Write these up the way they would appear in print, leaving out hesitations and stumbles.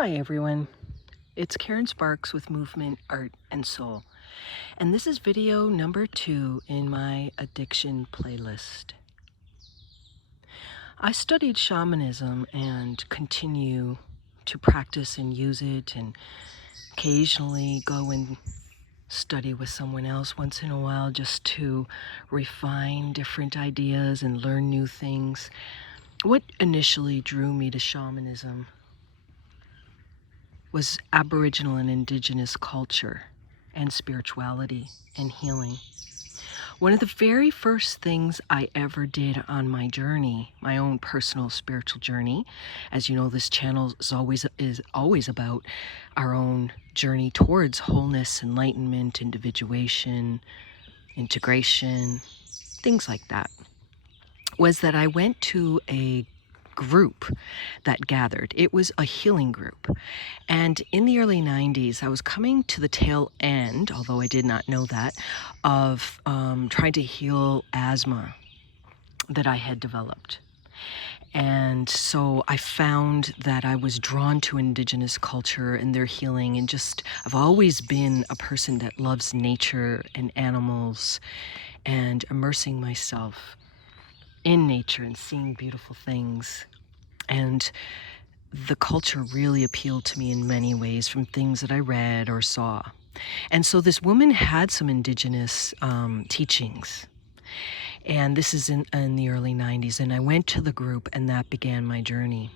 Hi everyone, it's Karen Sparks with Movement, Art, and Soul, and this is video number 2 in my addiction playlist. I studied shamanism and continue to practice and use it, and occasionally go and study with someone else once in a while just to refine different ideas and learn new things. What initially drew me to shamanism was Aboriginal and Indigenous culture and spirituality and healing. One of the very first things I ever did on my journey, my own personal spiritual journey, as you know, this channel is always about our own journey towards wholeness, enlightenment, individuation, integration, things like that, was that I went to a group that gathered. It was a healing group. And in the early 90s, I was coming to the tail end, although I did not know that, of trying to heal asthma that I had developed. And so I found that I was drawn to Indigenous culture and their healing, and just, I've always been a person that loves nature and animals and immersing myself in nature and seeing beautiful things. And the culture really appealed to me in many ways from things that I read or saw. And so this woman had some Indigenous teachings. And this is in the early 90s. And I went to the group, and that began my journey.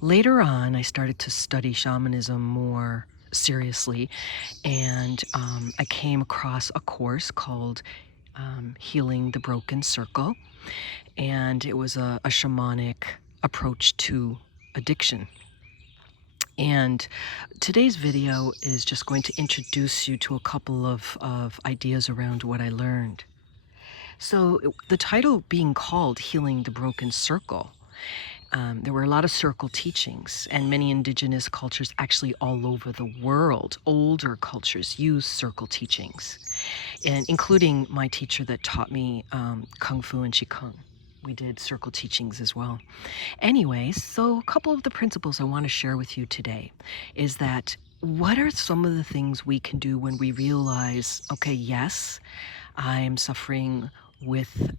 Later on, I started to study shamanism more seriously. And I came across a course called Healing the Broken Circle. And it was a shamanic approach to addiction. And today's video is just going to introduce you to a couple of ideas around what I learned. So the title being called Healing the Broken Circle, there were a lot of circle teachings, and many Indigenous cultures actually all over the world, older cultures, use circle teachings, and including my teacher that taught me Kung Fu and Qigong. We did circle teachings as well. Anyways, so a couple of the principles I want to share with you today is that what are some of the things we can do when we realize, okay, yes, I'm suffering with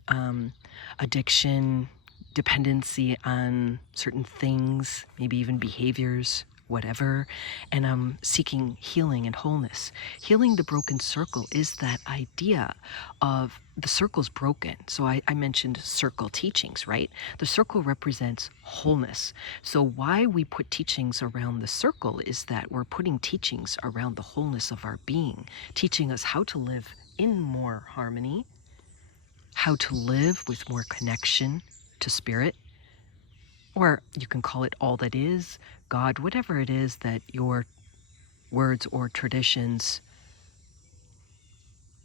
addiction, dependency on certain things, maybe even behaviors, whatever, and I'm seeking healing and wholeness. Healing the broken circle is that idea of the circle's broken. So I mentioned circle teachings, right? The circle represents wholeness. So why we put teachings around the circle is that we're putting teachings around the wholeness of our being, teaching us how to live in more harmony, how to live with more connection to spirit, or you can call it all that is, God, whatever it is that your words or traditions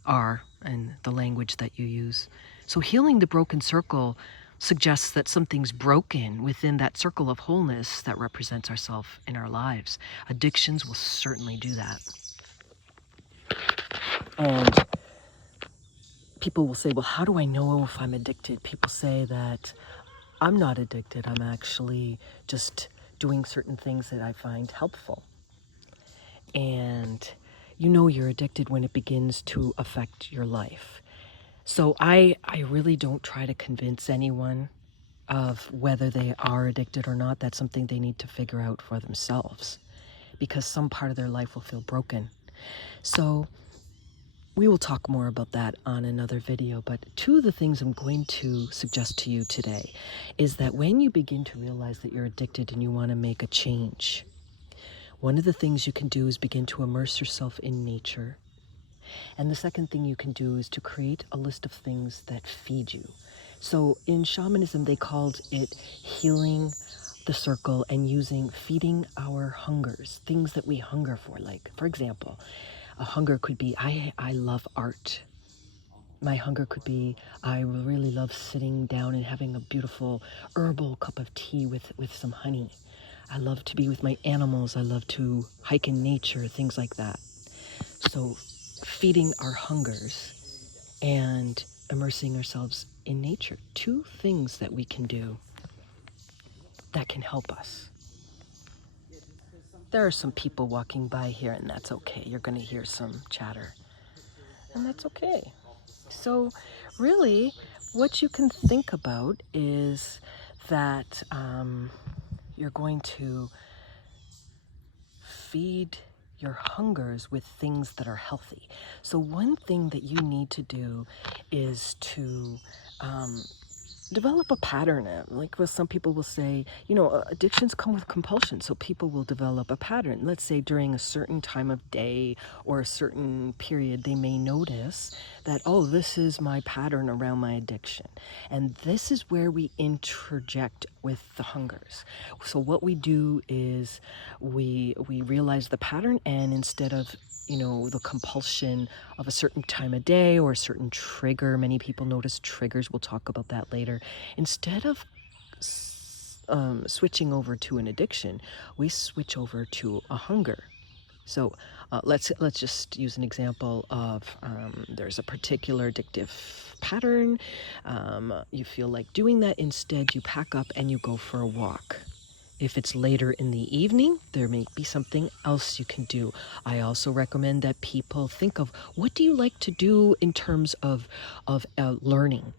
are and the language that you use. So healing the broken circle suggests that something's broken within that circle of wholeness that represents ourselves in our lives. Addictions will certainly do that. And people will say, well, how do I know if I'm addicted? People say that I'm not addicted. I'm actually just doing certain things that I find helpful. And you know you're addicted when it begins to affect your life. So I really don't try to convince anyone of whether they are addicted or not. That's something they need to figure out for themselves, because some part of their life will feel broken. So we will talk more about that on another video, but two of the things I'm going to suggest to you today is that when you begin to realize that you're addicted and you want to make a change, one of the things you can do is begin to immerse yourself in nature. And the second thing you can do is to create a list of things that feed you. So in shamanism, they called it healing the circle and feeding our hungers, things that we hunger for. Like, for example, a hunger could be, I love art. My hunger could be, I really love sitting down and having a beautiful herbal cup of tea with some honey. I love to be with my animals. I love to hike in nature, things like that. So feeding our hungers and immersing ourselves in nature. Two things that we can do that can help us. There are some people walking by here, and that's okay. You're going to hear some chatter, and that's okay. So really, what you can think about is that you're going to feed your hungers with things that are healthy. So one thing that you need to do is to develop a pattern. Like what some people will say, addictions come with compulsion. So people will develop a pattern. Let's say during a certain time of day or a certain period, they may notice that, oh, this is my pattern around my addiction. And this is where we interject with the hungers. So what we do is we realize the pattern, and instead of the compulsion of a certain time of day or a certain trigger. Many people notice triggers. We'll talk about that later. Instead of switching over to an addiction, we switch over to a hunger. So let's just use an example of there's a particular addictive pattern. You feel like doing that. Instead, you pack up and you go for a walk. If it's later in the evening, there may be something else you can do. I also recommend that people think of, what do you like to do in terms of learning?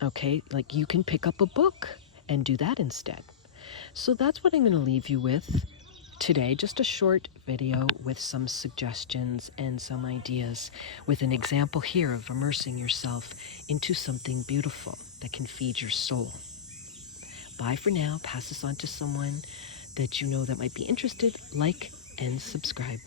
Okay, like you can pick up a book and do that instead. So that's what I'm going to leave you with today. Just a short video with some suggestions and some ideas, with an example here of immersing yourself into something beautiful that can feed your soul. Bye for now. Pass this on to someone that you know that might be interested. Like and subscribe.